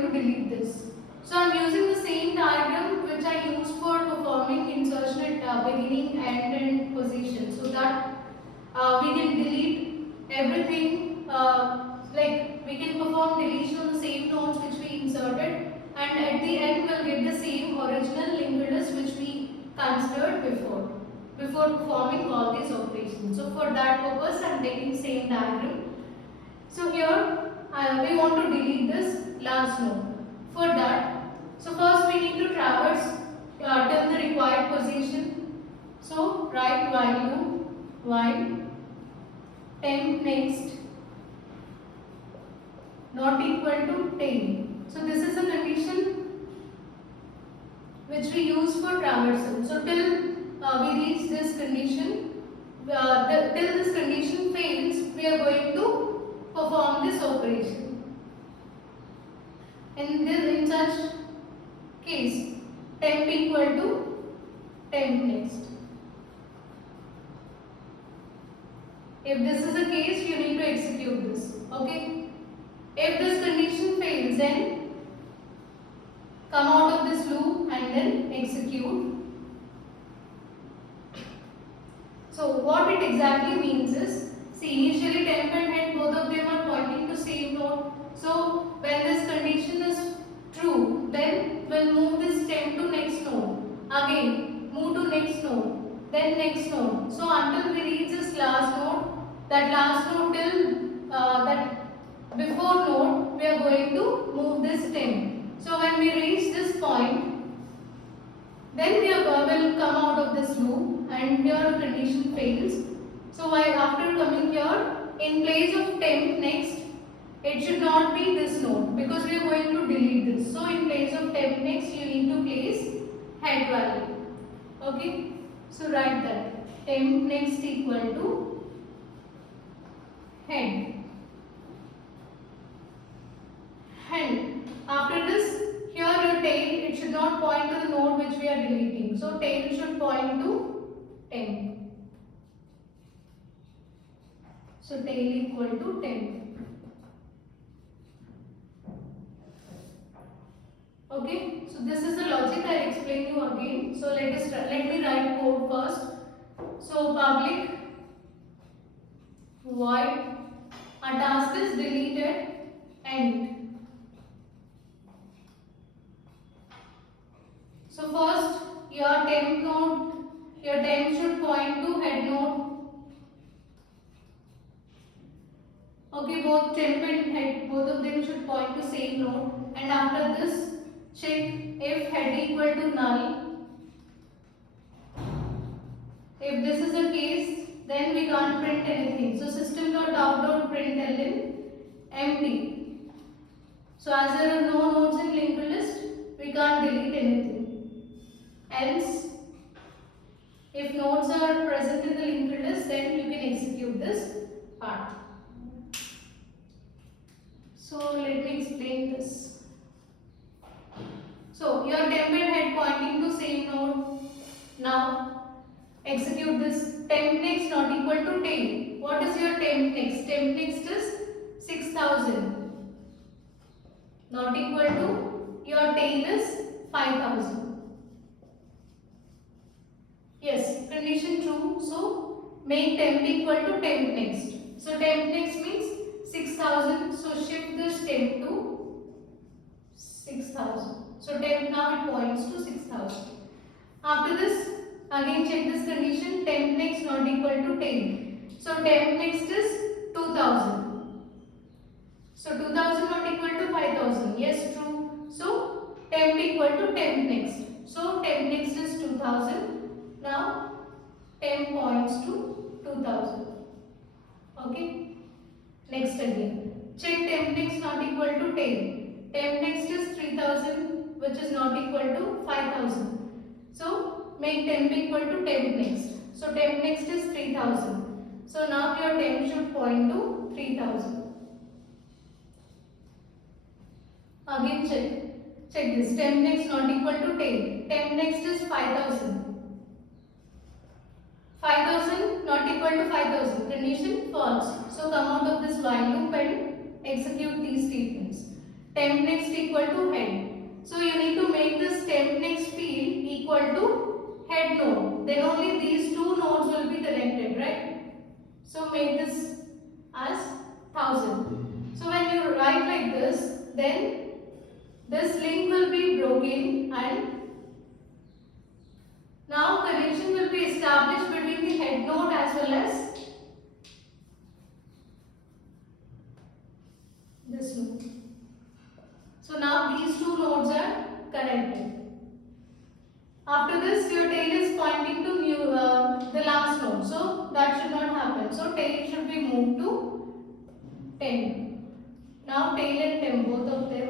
going to delete this. So I am using the same diagram which I used for performing insertion at beginning and end position, so that we can delete everything, like we can perform deletion on the same nodes which we inserted, and at the end we'll get the same original linked list which we considered before performing all these operations. So for that purpose I am taking same diagram. So here we want to delete this last node. For that, so first we need to traverse till the required position. So write while loop while temp next not equal to 10. So this is a condition which we use for traversal. So till we reach this condition, till this condition fails, we are going to perform this operation. In such case, temp equal to temp next. If this is the case, you need to execute this. Okay. If this condition fails, then come out of this loop and then execute. So what it exactly means is, see, initially temp and head, both of them are pointing to same node. So when this condition is true, then we'll move this temp to next node. Again, move to next node, then next node. So until we reach this last node, that last node till that before node, we are going to move this temp. So when we reach this point, then we will come out of this loop and here condition fails. So after coming here, in place of temp next, it should not be this node because we are going to delete this. So in place of temp next, you need to place head value. Okay. So write that temp next equal to head. And after this, here your tail, it should not point to the node which we are deleting. So tail should point to temp. So tail equal to temp. Okay, so this is the logic I will explain you again. So let me write code first. So public void a task is deleted end. So first your temp node, your temp should point to head node. Okay, both temp and head, both of them should point to same node. And after this, check if head equal to null. If this is the case, then we can't print anything. So system.out.println empty. So as there are no nodes in linked list, we can't delete anything. Else, if nodes are present in the linked list, then you can execute this part. So let me explain this. So your temp and head pointing to same node. Now execute this. Temp next not equal to 10. What is your temp next? Temp next is 6000. Not equal to your tail is 5000. Yes, condition true. So make temp equal to temp next. So temp next means 6000. So shift this temp to 6000. So temp now it points to 6000. After this, again check this condition, temp next not equal to 10. So temp next is 2000. So 2000 not equal to 5000. Yes, true. So temp equal to temp next. So temp next is 2000. Now temp points to 2000. Okay. Next again. Check temp next not equal to 10. Temp next is 3000, which is not equal to 5000. So make temp equal to temp next. So temp next is 3000. So now your temp should point to 3000. Again check this. Temp next not equal to 10. Temp next is 5000. 5000 not equal to 5000. Condition false. So come out of this while loop and execute these statements. temp next equal to head. So you need to make this temp next field equal to head node. Then only these two nodes will be connected, right? So make this as 1000. So when you write like this, then this link will be broken and now connection will be established between the head node as well as this node. So now these two nodes are connected. After this, your tail is pointing to the last node. So that should not happen. So tail should be moved to temp. Now tail and temp, both of them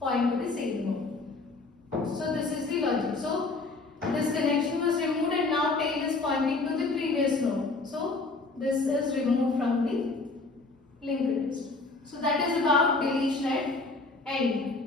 point to the same node. So this is the logic. So this connection was removed and now tail is pointing to the previous node. So this is removed from the linked list. So that is about deletion at end.